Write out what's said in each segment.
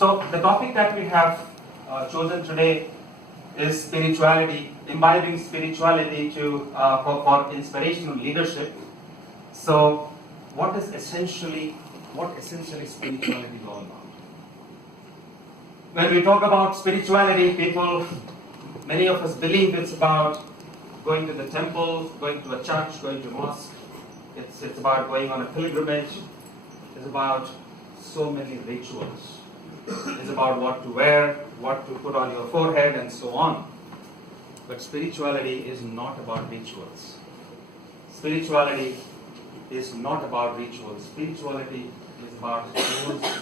So the topic that we have chosen today is spirituality, imbibing spirituality for inspirational leadership. So what essentially spirituality is all about? When we talk about spirituality, many of us believe it's about going to the temple, going to a church, going to a mosque. It's about going on a pilgrimage. It's about so many rituals. It's about what to wear, what to put on your forehead, and so on. But spirituality is not about rituals. Spirituality is not about rituals. Spirituality is about those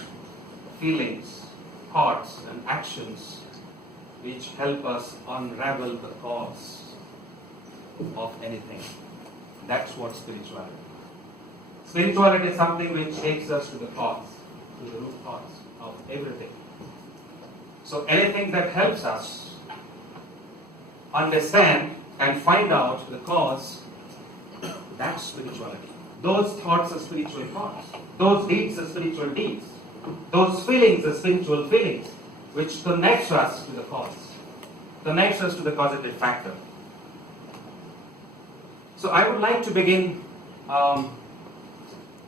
feelings, thoughts, and actions which help us unravel the cause of anything. That's what spirituality is. Spirituality is something which takes us to the cause, to the root cause of everything. So anything that helps us understand and find out the cause, that's spirituality. Those thoughts are spiritual thoughts. Those deeds are spiritual deeds. Those feelings are spiritual feelings, which connects us to the cause, connects us to the causative factor. So I would like to begin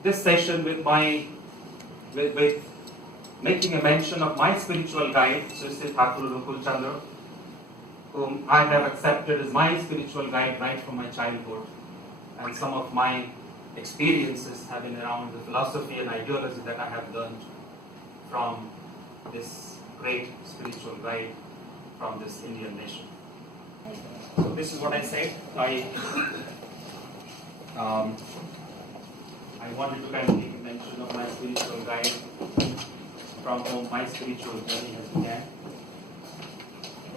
this session with making a mention of my spiritual guide, Sri Thakur Rukul Chandra, whom I have accepted as my spiritual guide right from my childhood. And some of my experiences have been around the philosophy and ideology that I have learned from this great spiritual guide from this Indian nation. So this is what I said. I wanted to kind of make a mention of my spiritual guide from whom my spiritual journey has began.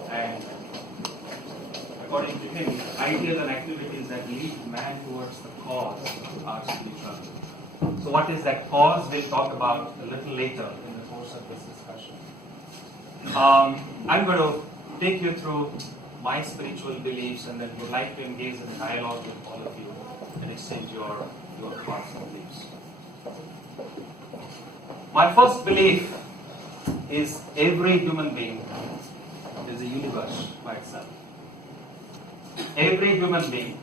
And according to him, ideas and activities that lead man towards the cause are spiritual. So what is that cause? We'll talk about a little later in the course of this discussion. I'm going to take you through my spiritual beliefs, and then would like to engage in a dialogue with all of you and exchange your thoughts and beliefs. My first belief is every human being is a universe by itself. Every human being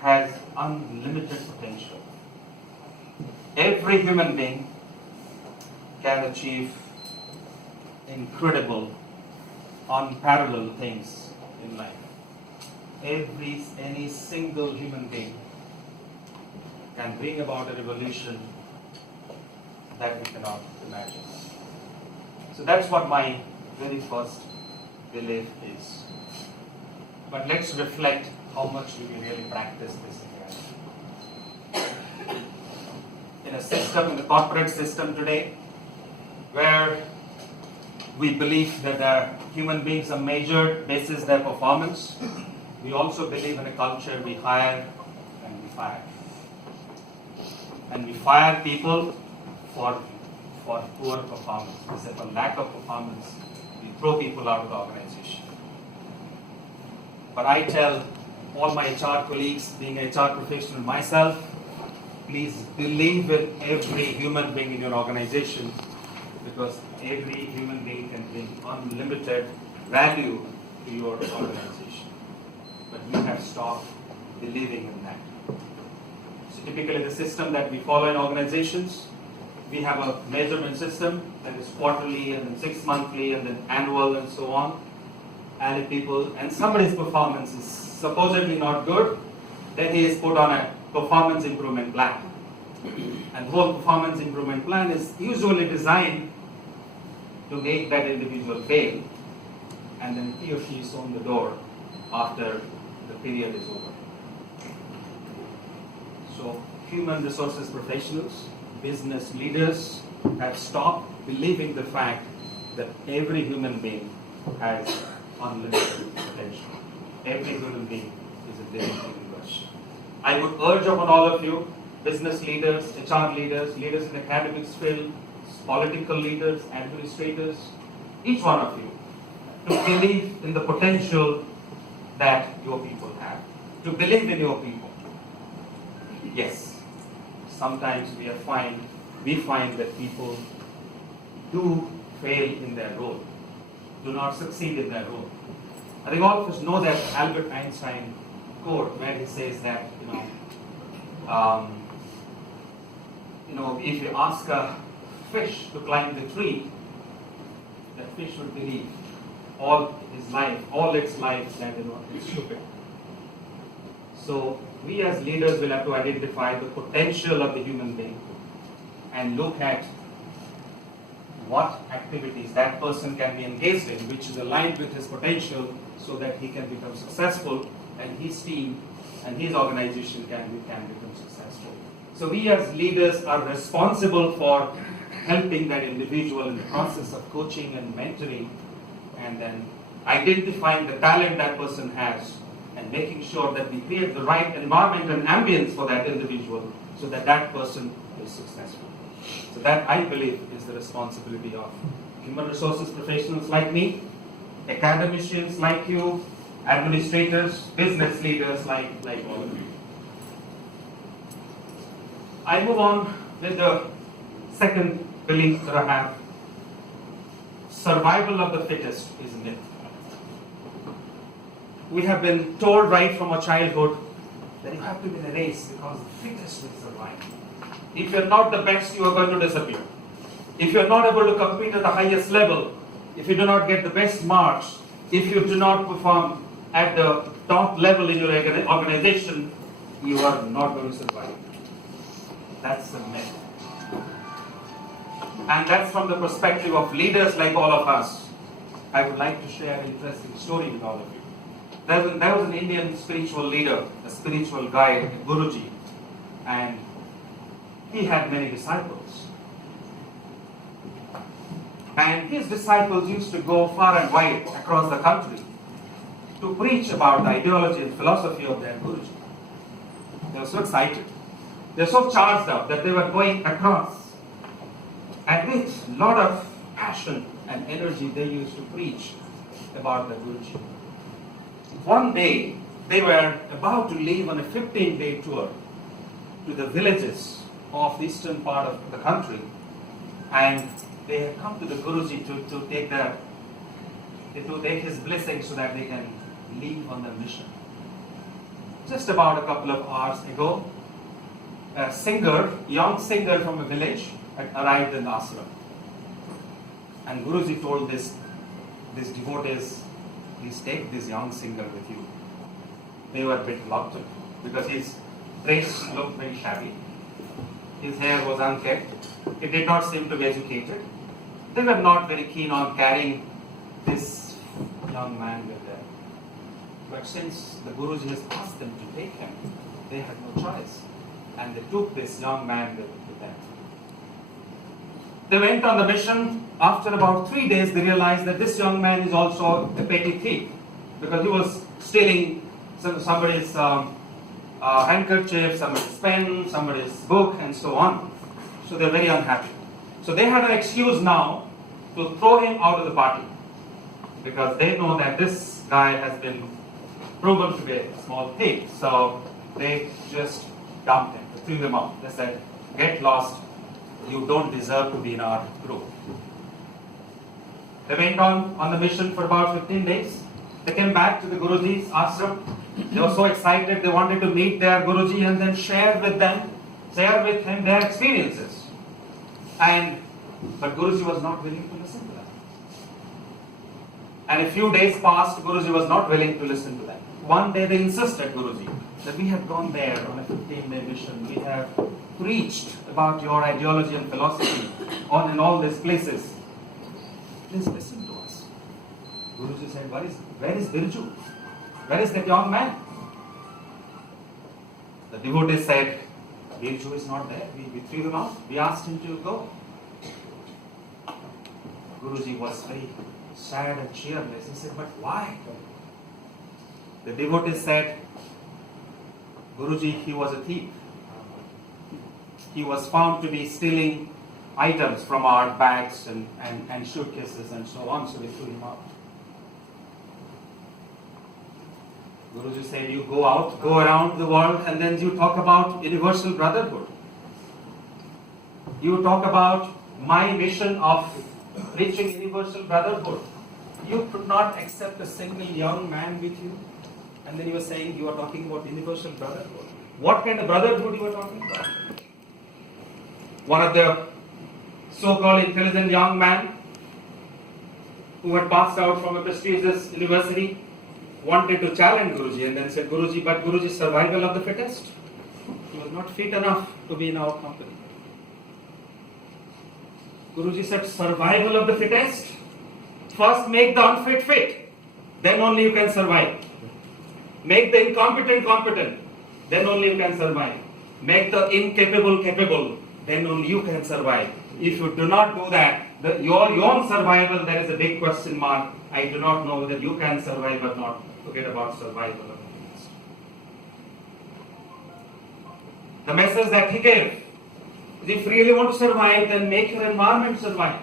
has unlimited potential. Every human being can achieve incredible, unparalleled things in life. Any single human being can bring about a revolution that we cannot imagine. So that's what my very first belief is. But let's reflect how much do we really practice this in reality. In a system, in the corporate system today, where we believe that human beings are measured basis their performance, we also believe in a culture we hire and we fire. And we fire people for poor performance. We say for lack of performance, we throw people out of the organization. But I tell all my HR colleagues, being an HR professional myself, please believe in every human being in your organization, because every human being can bring unlimited value to your organization. But we have stopped believing in that. So typically the system that we follow in organizations, we have a measurement system that is quarterly and then 6 monthly and then annual and so on. And if somebody's performance is supposedly not good, then he is put on a performance improvement plan. And the whole performance improvement plan is usually designed to make that individual fail, and then he or she is on the door after the period is over. So human resources professionals, business leaders have stopped believing the fact that every human being has unlimited potential. Every human being is a living universe. I would urge upon all of you, business leaders, HR leaders, leaders in academics field, political leaders, administrators, each one of you, to believe in the potential that your people have. To believe in your people. Yes, sometimes we find that people do fail in their role, do not succeed in their role. I think all of us know that Albert Einstein quote where he says that, if you ask a fish to climb the tree, that fish would believe all its life that it's stupid. So we as leaders will have to identify the potential of the human being and look at what activities that person can be engaged in, which is aligned with his potential, so that he can become successful and his team and his organization can become successful. So we as leaders are responsible for helping that individual in the process of coaching and mentoring, and then identifying the talent that person has and making sure that we create the right environment and ambience for that individual so that that person is successful. So that, I believe, is the responsibility of human resources professionals like me, academicians like you, administrators, business leaders like all of you. I move on with the second belief that I have. Survival of the fittest is a myth. We have been told right from our childhood that you have to be in a race because the fittest will survive. If you're not the best, you are going to disappear. If you're not able to compete at the highest level, if you do not get the best marks, if you do not perform at the top level in your organization, you are not going to survive. That's a myth. And that's from the perspective of leaders like all of us. I would like to share an interesting story with all of you. There was an Indian spiritual leader, a spiritual guide, a Guruji, and he had many disciples. And his disciples used to go far and wide across the country to preach about the ideology and philosophy of their Guruji. They were so excited. They were so charged up that they were going across. And with a lot of passion and energy, they used to preach about the Guruji. One day, they were about to leave on a 15-day tour to the villages of the eastern part of the country, and they had come to the Guruji to take his blessing so that they can leave on their mission. Just about a couple of hours ago, a young singer from a village had arrived in the ashram. And Guruji told this devotees, please take this young singer with you. They were a bit reluctant because his dress looked very shabby. His hair was unkempt. He did not seem to be educated. They were not very keen on carrying this young man with them. But since the Guruji has asked them to take him, they had no choice. And they took this young man with them. They went on the mission. After about 3 days, they realized that this young man is also a petty thief, because he was stealing somebody's handkerchief, somebody's pen, somebody's book, and so on. So they're very unhappy. So they had an excuse now to throw him out of the party, because they know that this guy has been proven to be a small thief. So they just dumped him, threw him out. They said, get lost. You don't deserve to be in our group. They went on the mission for about 15 days. They came back to the Guruji's ashram. They were so excited, they wanted to meet their Guruji and then share with him their experiences. But Guruji was not willing to listen to them. And a few days passed, Guruji was not willing to listen to them. One day they insisted, Guruji, that we have gone there on a 15-day mission. We have preached about your ideology and philosophy in all these places. Please listen to us. Guruji said, where is Birju? Where is that young man? The devotee said, Birju is not there. We threw him out. We asked him to go. Guruji was very sad and cheerless. He said, but why? The devotee said, Guruji, he was a thief. He was found to be stealing items from our bags and suitcases and so on, so we threw him out. Guruji said, you go around the world, and then you talk about universal brotherhood. You talk about my mission of preaching universal brotherhood. You could not accept a single young man with you, and then you were saying you are talking about universal brotherhood. What kind of brotherhood you were talking about? One of the so-called intelligent young man who had passed out from a prestigious university wanted to challenge Guruji and then said, Guruji, but Guruji, survival of the fittest. He was not fit enough to be in our company. Guruji said, survival of the fittest? First make the unfit fit, then only you can survive. Make the incompetent competent, then only you can survive. Make the incapable capable, then only you can survive. If you do not do that, your own survival, there is a big question mark. I do not know whether you can survive or not. Forget about survival of the fittest. The message that he gave, if you really want to survive, then make your environment survive.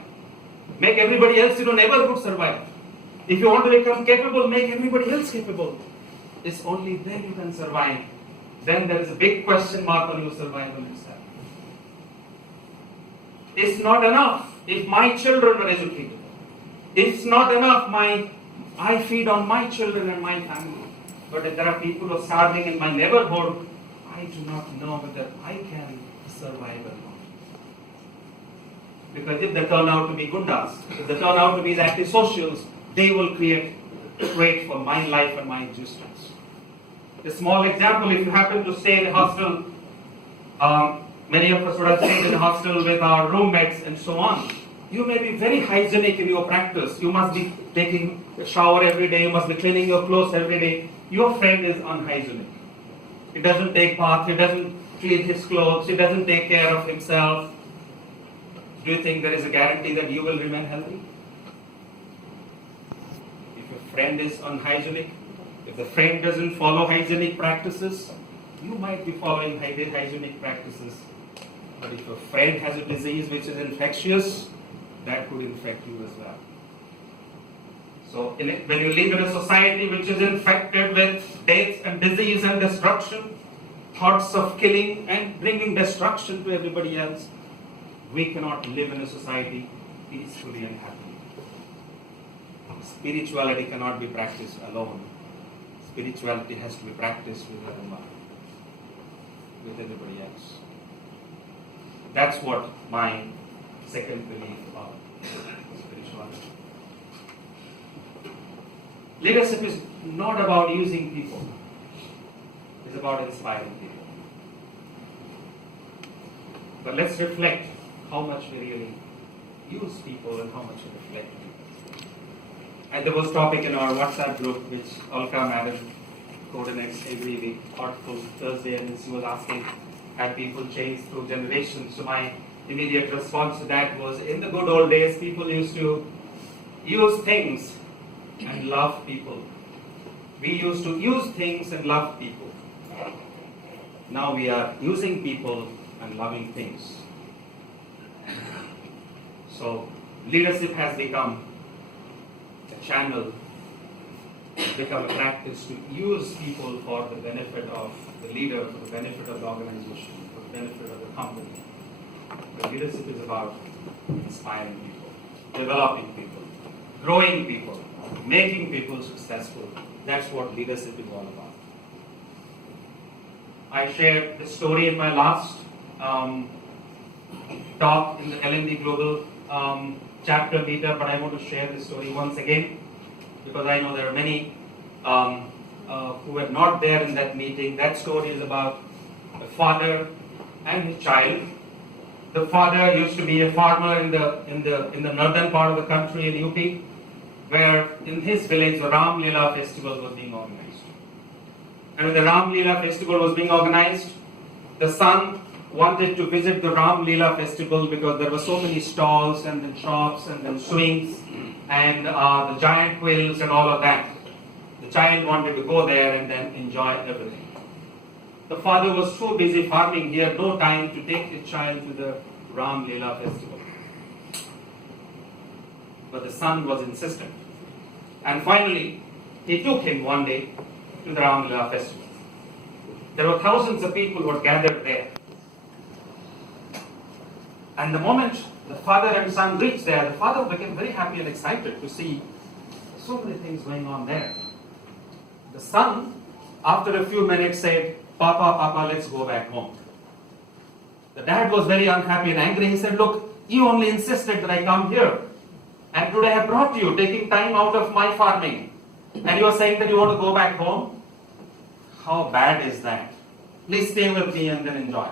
Make everybody else in your neighborhood survive. If you want to become capable, make everybody else capable. It's only then you can survive. Then there is a big question mark on your survival itself. It's not enough if my children are educated. It's not enough I feed on my children and my family. But if there are people who are starving in my neighborhood, I do not know whether I can survive or not. Because if they turn out to be gundas, if they turn out to be antisocials, they will create for my life and my existence. A small example, if you happen to stay in a hostel, many of us would have stayed in a hostel with our roommates and so on. You may be very hygienic in your practice. You must be taking a shower every day. You must be cleaning your clothes every day. Your friend is unhygienic. He doesn't take bath. He doesn't clean his clothes. He doesn't take care of himself. Do you think there is a guarantee that you will remain healthy? If your friend is unhygienic, if the friend doesn't follow hygienic practices, you might be following hygienic practices. But if your friend has a disease which is infectious, that could infect you as well. So when you live in a society which is infected with death and disease and destruction, thoughts of killing and bringing destruction to everybody else, we cannot live in a society peacefully and happily. Spirituality cannot be practiced alone. Spirituality has to be practiced with everybody else. That's what my second belief about spirituality. Leadership is not about using people. It's about inspiring people. But let's reflect how much we really use people and how much we reflect people. And there was a topic in our WhatsApp group which Alka Madam coordinates every week, Thoughtful Thursday, and she was asking, have people changed through generations? So my immediate response to that was, in the good old days, people used to use things and love people. We used to use things and love people. Now we are using people and loving things. So leadership has become a channel, become a practice to use people for the benefit of the leader, for the benefit of the organization, for the benefit of the company. But leadership is about inspiring people, developing people, growing people, making people successful. That's what leadership is all about. I shared the story in my last talk in the L&D Global chapter meetup, but I want to share this story once again because I know there are many who were not there in that meeting. That story is about a father and his child. The father used to be a farmer in the northern part of the country in UP, where in his village the Ram Leela festival was being organized. And when the Ram Leela festival was being organized, the son wanted to visit the Ram Leela festival because there were so many stalls and then shops and then swings and the giant wheels and all of that. The child wanted to go there and then enjoy everything. The father was so busy farming, he had no time to take his child to the Ram Leela festival. But the son was insistent. And finally, he took him one day to the Ram Leela festival. There were thousands of people who were gathered there. And the moment the father and son reached there. The father became very happy and excited to see so many things going on there. The son, after a few minutes, said, Papa, let's go back home. The dad was very unhappy and angry. He said, look, you only insisted that I come here. And today I have brought you, taking time out of my farming. And you are saying that you want to go back home? How bad is that? Please stay with me and then enjoy.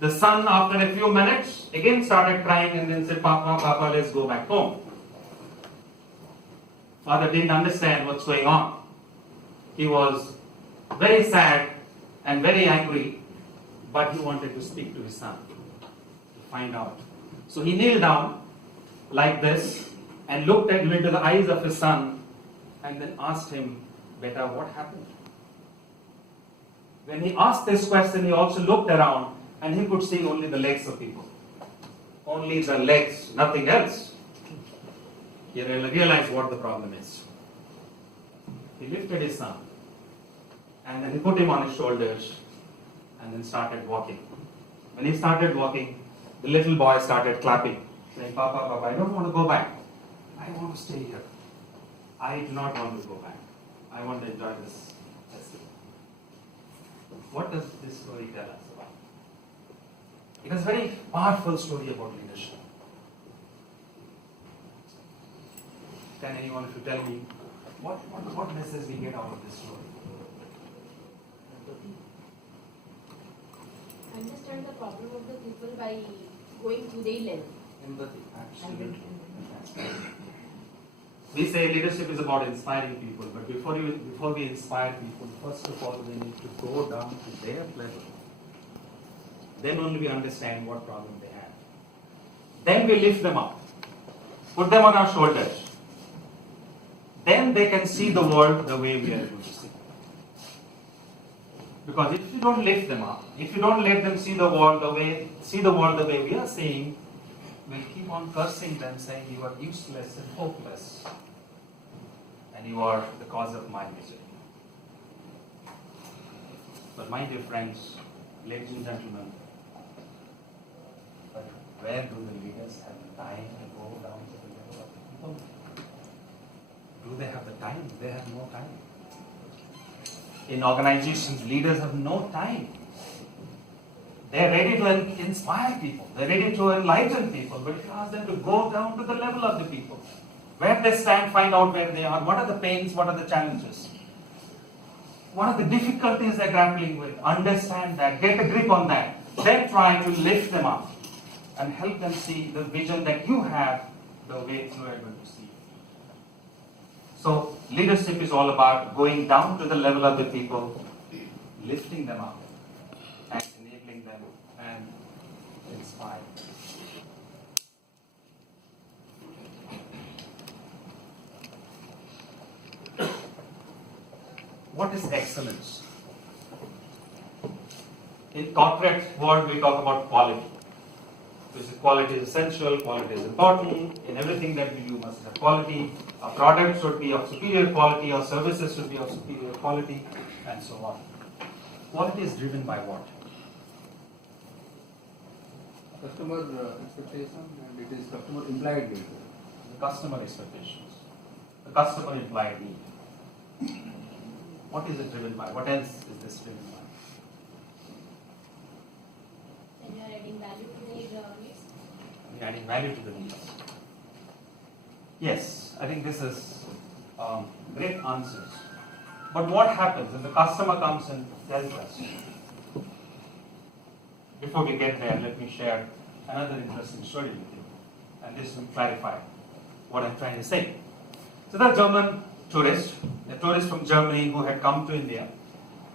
The son, after a few minutes, again started crying and then said, Papa, let's go back home. Father didn't understand what's going on. He was very sad and very angry, but he wanted to speak to his son to find out. So he kneeled down like this and looked into the eyes of his son and then asked him, Beta, what happened? When he asked this question, he also looked around and he could see only the legs of people. Only the legs, nothing else. He realized what the problem is. He lifted his son and then he put him on his shoulders and then started walking. When he started walking, the little boy started clapping, saying, Papa, I don't want to go back. I want to stay here. I do not want to go back. I want to enjoy this festival. What does this story tell us about? It is a very powerful story about leadership. Can anyone of you tell me what message we get out of this story? Understand the problem of the people by going to their level. Empathy, absolutely. We say leadership is about inspiring people, but before we inspire people, first of all we need to go down to their level. Then only we understand what problem they have. Then we lift them up, put them on our shoulders. Then they can see the world the way we are able to see. Because if you don't lift them up, if you don't let them see the world the way we are seeing, we'll keep on cursing them, saying you are useless and hopeless, and you are the cause of my misery. But my dear friends, ladies and gentlemen, but where do the leaders have the time to go down to the level of the people? Do they have the time? They have no time. In organizations, leaders have no time. They're ready to inspire people. They're ready to enlighten people. But if you ask them to go down to the level of the people, where they stand, find out where they are, what are the pains, what are the challenges, what are the difficulties they're grappling with, understand that, get a grip on that, then try to lift them up and help them see the vision that you have the way you are able to see. So, leadership is all about going down to the level of the people, lifting them up, and enabling them and inspiring. What is excellence? In corporate world, we talk about quality. Because quality is essential, quality is important. In everything that we do must have quality. Our product should be of superior quality, our services should be of superior quality, and so on. Quality is driven by what? Customer expectation, and it is customer implied need. The customer expectations. The customer implied need. What is it driven by? What else is this driven by? And you are adding value to the needs. Adding value to the needs. Yes, I think this is great answers. But what happens when the customer comes and tells us? Before we get there, let me share another interesting story with you. And this will clarify what I'm trying to say. So the German tourist, a tourist from Germany who had come to India,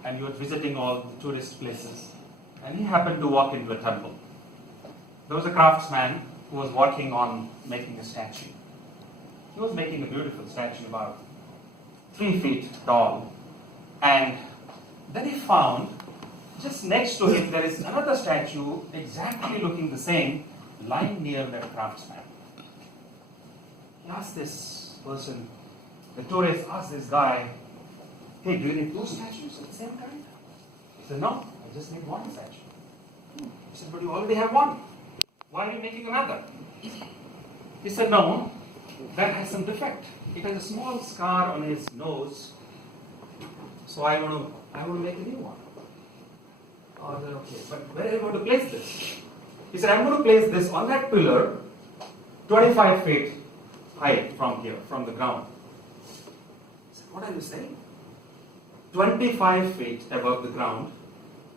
and he was visiting all the tourist places, and he happened to walk into a temple. There was a craftsman who was working on making a statue. He was making a beautiful statue about 3 feet tall, and then he found just next to him there is another statue exactly looking the same, lying near that craftsman. He asked this person, the tourist asked this guy, hey, do you need 2 statues of the same kind? He said, no, I just need 1 statue. He said, but you already have 1. Why are you making another? He said, no, that has some defect. It has a small scar on his nose, so I want to make a new one. Oh, then okay, but where are you going to place this? He said, I'm going to place this on that pillar, 25 feet high from here, from the ground. I said, what are you saying? 25 feet above the ground,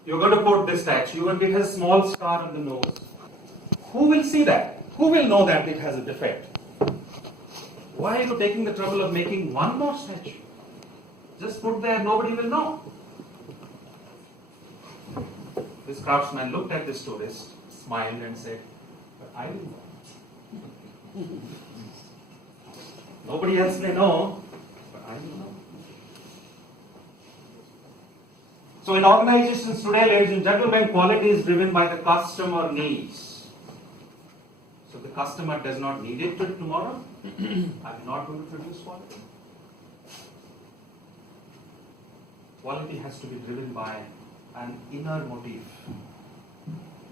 you're going to put this statue and it has a small scar on the nose. Who will see that? Who will know that it has a defect? Why are you taking the trouble of making one more statue? Just put there, nobody will know. This craftsman looked at this tourist, smiled and said, but I will know. Nobody else may know, but I will know. So in organizations today, ladies and gentlemen, quality is driven by the customer needs. So the customer does not need it till tomorrow. I'm not going to produce quality. Quality has to be driven by an inner motive,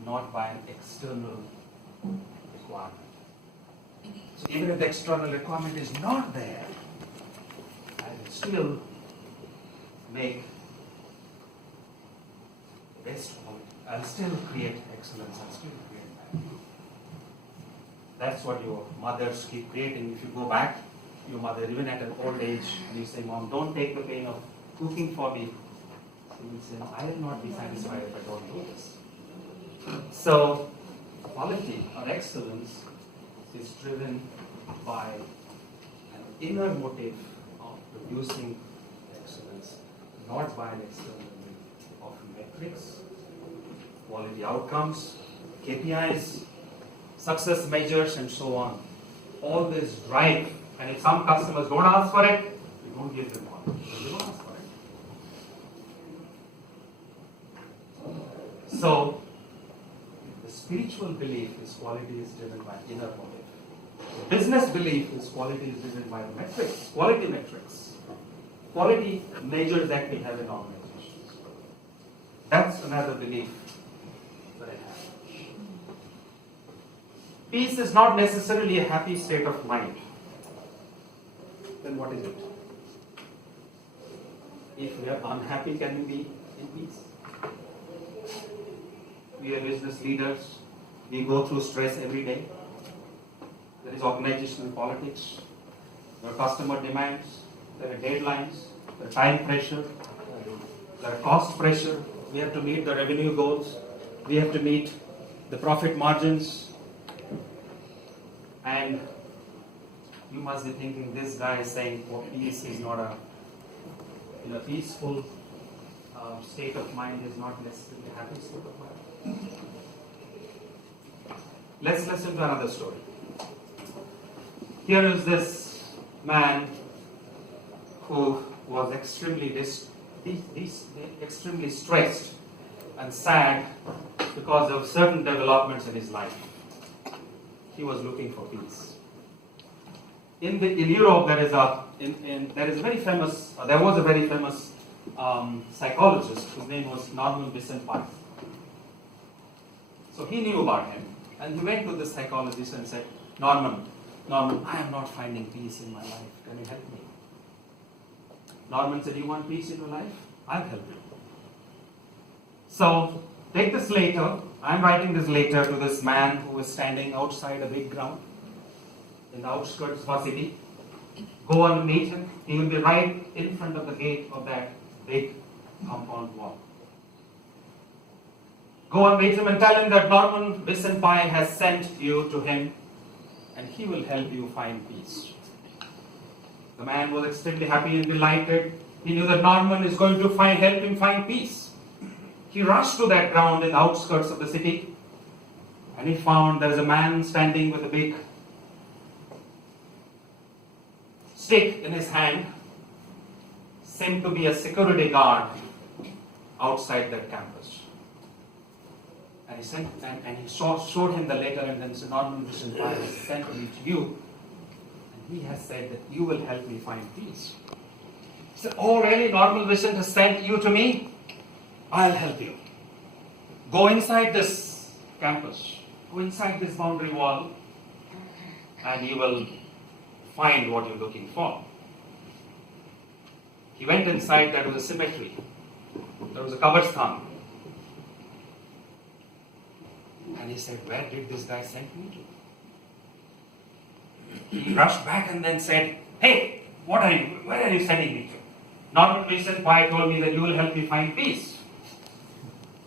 not by an external requirement. So even if the external requirement is not there, I will still make the best quality. I'll still create excellence. I'll still create value. That's what your mothers keep creating. If you go back, your mother, even at an old age, and you say, Mom, don't take the pain of cooking for me. She will say, I will not be satisfied if I don't do this. So, quality or excellence is driven by an inner motive of producing excellence, not by an external motive of metrics, quality outcomes, KPIs, success measures, and so on. All this drive, and if some customers don't ask for it, we don't give them quality. They don't ask for it. So, the spiritual belief is quality is driven by inner motive. The business belief is quality is driven by metrics, quality metrics. Quality measures that we have in organizations. That's another belief that I have. Peace is not necessarily a happy state of mind. Then what is it? If we are unhappy, can we be in peace? We are business leaders. We go through stress every day. There is organizational politics. There are customer demands. There are deadlines. There are time pressure. There are cost pressure. We have to meet the revenue goals. We have to meet the profit margins. And you must be thinking, this guy is saying, oh, peace is not a peaceful state of mind is not necessarily a happy state of mind. Let's listen to another story. Here is this man who was extremely stressed and sad because of certain developments in his life. He was looking for peace. In Europe, there was a very famous psychologist whose name was Norman Vincent Peale. So he knew about him, and he went to the psychologist and said, Norman, I am not finding peace in my life. Can you help me? Norman said, you want peace in your life? I'll help you. So take this letter. I'm writing this letter to this man who is standing outside a big ground in the outskirts of our city. Go and meet him. He will be right in front of the gate of that big compound wall. Go and meet him and tell him that Norman Vincent Peale has sent you to him, and he will help you find peace. The man was extremely happy and delighted. He knew that Norman is going to help him find peace. He rushed to that ground in the outskirts of the city, and he found there is a man standing with a big stick in his hand, seemed to be a security guard outside that campus. And he showed him the letter and then said, Norman Vincent Peale has sent me to you, and he has said that you will help me find peace. He said, oh really, Norman Vincent has sent you to me? I'll help you. Go inside this campus. Go inside this boundary wall and you will find what you're looking for. He went inside, there was a cemetery. There was a Kabristan. And he said, where did this guy send me to? He rushed back and then said, hey, where are you sending me to? Norman Vincent Pai told me that you will help me find peace.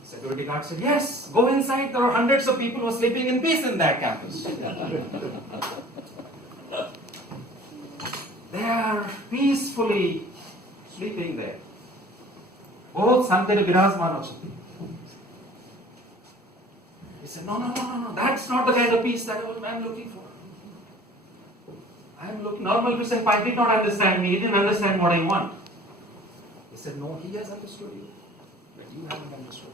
The security guard said, yes, go inside. There are hundreds of people who are sleeping in peace in that campus. They are peacefully sleeping there. Both Santere Birasman achandi. He said, no, that's not the kind of peace that I am looking for. I am looking, Normal Vincent Pai did not understand me, he didn't understand what I want. He said, no, he has understood you, but you haven't understood.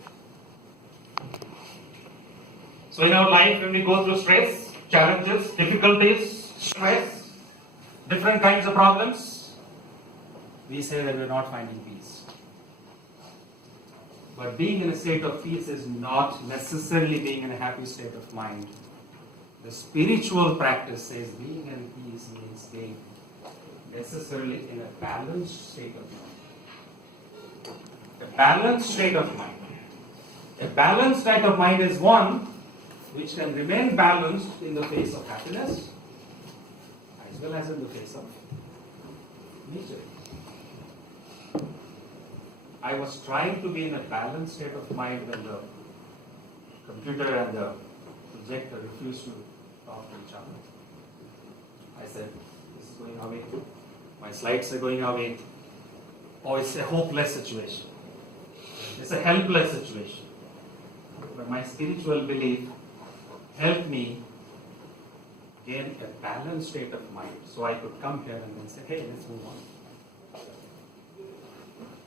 So in our life, when we go through stress, challenges, difficulties, stress, different kinds of problems, we say that we are not finding peace. But being in a state of peace is not necessarily being in a happy state of mind. The spiritual practice says being in peace means being necessarily in a balanced state of mind. A balanced state of mind. A balanced state of mind is one which can remain balanced in the face of happiness as well as in the face of nature. I was trying to be in a balanced state of mind when the computer and the projector refused to talk to each other. I said, this is going away. My slides are going away. Oh, it's a hopeless situation. It's a helpless situation. But my spiritual belief helped me gain a balanced state of mind. So I could come here and then say, hey, let's move on.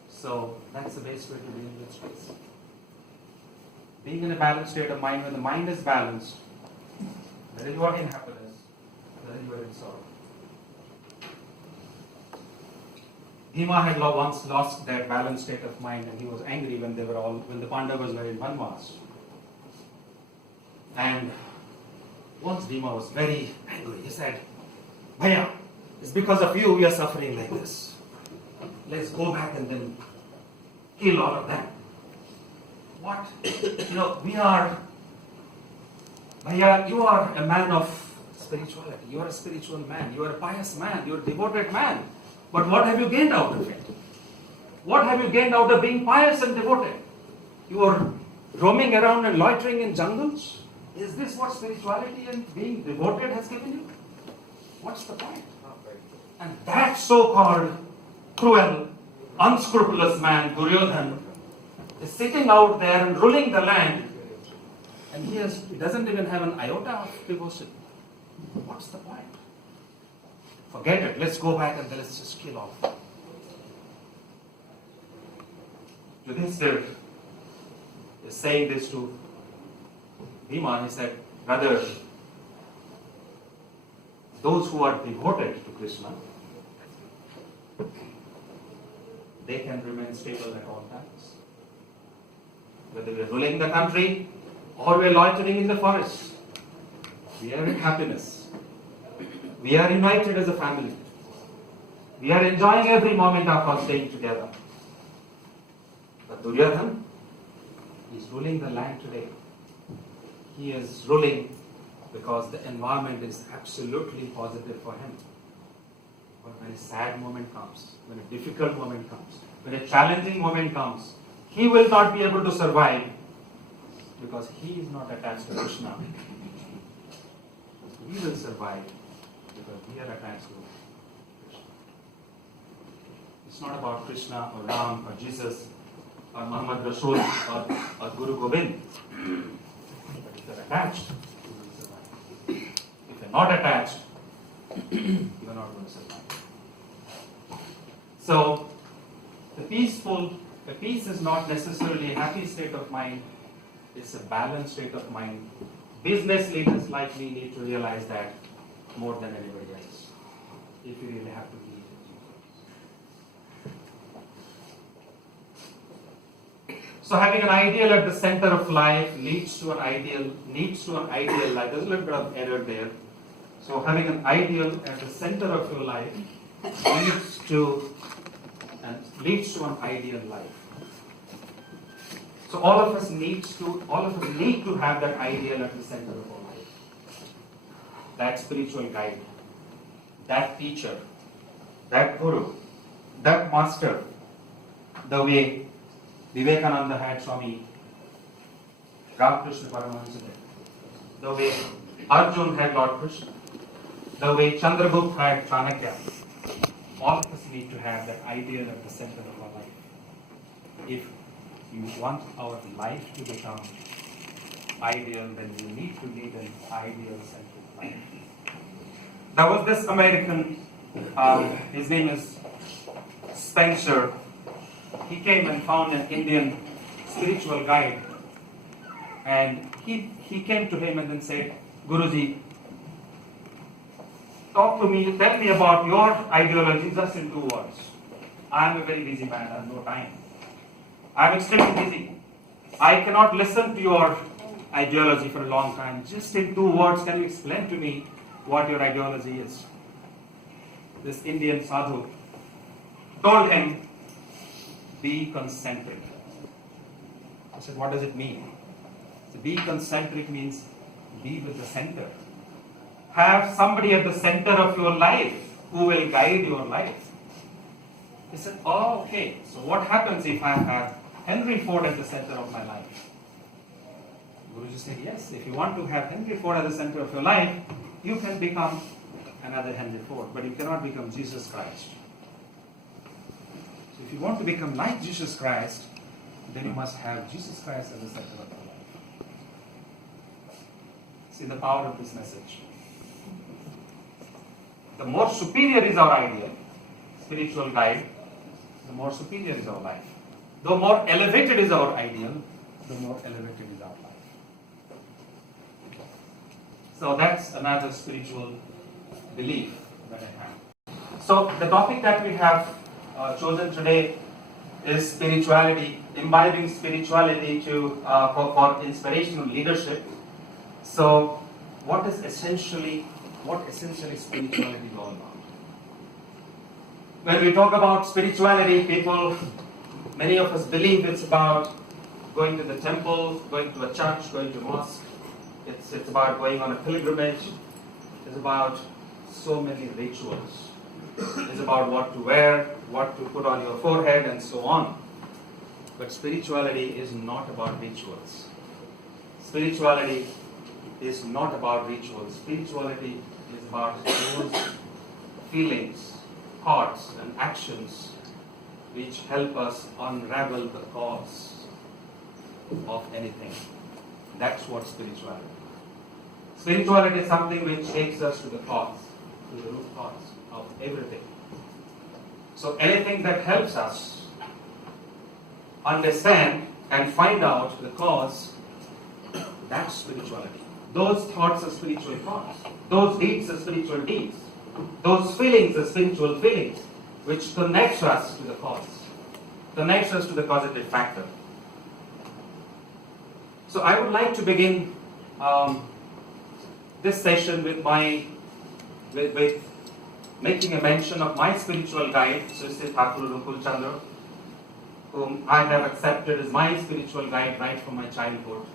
So that's the best way to deal with stress. Being in a balanced state of mind, when the mind is balanced, whether you are in happiness, whether you are in sorrow. Bhima had once lost that balanced state of mind, and he was angry when the Pandavas were in Vanvas. And once Bhima was very angry. He said, Bhaiya, it's because of you we are suffering like this. Let's go back and then kill all of them. What? Bhaiya, you are a man of spirituality. You are a spiritual man. You are a pious man. You are a devoted man. But what have you gained out of it? What have you gained out of being pious and devoted? You are roaming around and loitering in jungles? Is this what spirituality and being devoted has given you? What's the point? And that so-called cruel, unscrupulous man, Duryodhan, is sitting out there and ruling the land, and he doesn't even have an iota of devotion. What's the point? Forget it. Let's go back and let's just kill all of them. Yudhishthir is saying this to Bhima. He said, brother, those who are devoted to Krishna, they can remain stable at all times. Whether we are ruling the country or we are loitering in the forest, we are in happiness. We are united as a family. We are enjoying every moment of our staying together. But Duryodhan is ruling the land today. He is ruling because the environment is absolutely positive for him. But when a sad moment comes, when a difficult moment comes, when a challenging moment comes, he will not be able to survive because he is not attached to Krishna. We will survive because we are attached to Krishna. It's not about Krishna or Ram or Jesus or Muhammad Rasul or Guru Gobind. But if you are attached, you will survive. If you are not attached, you are not going to survive. So, the peace is not necessarily a happy state of mind, it's a balanced state of mind. Business leaders like me need to realize that more than anybody else, if you really have to be. So having an ideal at the center of life leads to an ideal life. There's a little bit of error there. So having an ideal at the center of your life leads to an ideal life. So all of us need to have that ideal at the center of our life. That spiritual guide, that teacher, that guru, that master, the way Vivekananda had Swami Ramakrishna Paramahansa, the way Arjun had Lord Krishna, the way Chandragupta had Chanakya. All of us need to have that ideal at the center of our life. If you want our life to become ideal, then you need to lead an ideal-centered life. There was this American, his name is Spencer. He came and found an Indian spiritual guide, and he came to him and then said, Guruji, talk to me, tell me about your ideology just in 2 words. I am a very busy man, I have no time. I am extremely busy. I cannot listen to your ideology for a long time. Just in 2 words, can you explain to me what your ideology is? This Indian sadhu told him, be concentric. I said, what does it mean? So be concentric means be with the center. Have somebody at the center of your life who will guide your life. He said, oh, okay. So what happens if I have Henry Ford at the center of my life? Guruji said, yes, if you want to have Henry Ford at the center of your life, you can become another Henry Ford, but you cannot become Jesus Christ. So if you want to become like Jesus Christ, then you must have Jesus Christ at the center of your life. See the power of this message. The more superior is our ideal, spiritual guide, the more superior is our life. The more elevated is our ideal, the more elevated is our life. So that's another spiritual belief that I have. So the topic that we have chosen today is spirituality, imbibing spirituality for inspirational leadership. So what essentially spirituality is all about? When we talk about spirituality, many of us believe it's about going to the temple, going to a church, going to a mosque. It's about going on a pilgrimage. It's about so many rituals. It's about what to wear, what to put on your forehead, and so on. But spirituality is not about rituals. Spirituality is not about rituals. Spirituality is about those feelings, thoughts, and actions which help us unravel the cause of anything. That's what spirituality is. Spirituality is something which takes us to the cause, to the root cause of everything. So anything that helps us understand and find out the cause, that's spirituality. Those thoughts are spiritual thoughts. Those deeds are spiritual deeds. Those feelings are spiritual feelings, which connects us to the cause, connects us to the causative factor. So I would like to begin this session with making a mention of my spiritual guide, Sri Thakur Rukul Chandra, whom I have accepted as my spiritual guide right from my childhood.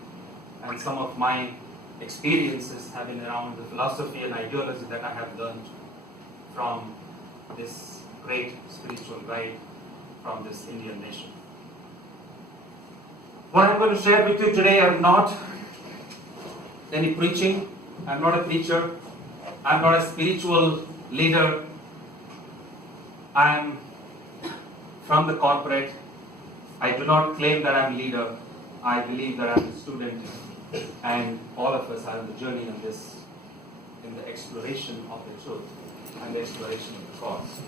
And some of my experiences have been around the philosophy and ideology that I have learned from this great spiritual guide from this Indian nation. What I'm going to share with you today are not any preaching. I'm not a preacher. I'm not a spiritual leader. I'm from the corporate. I do not claim that I'm a leader. I believe that I'm a student, and all of us are on the journey in the exploration of the truth and the exploration of the cause.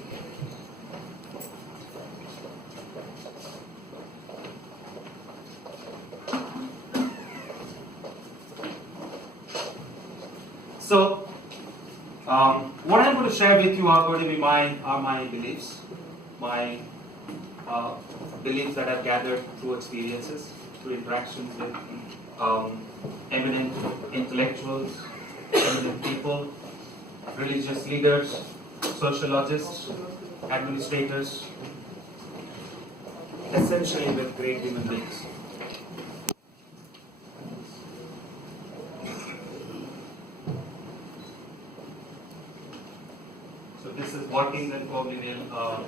So, what I'm going to share with you are going to be my beliefs, my beliefs that I've gathered through experiences, through interactions with eminent intellectuals, eminent people, religious leaders, sociologists, administrators, essentially with great human beings. So this is working, then probably we'll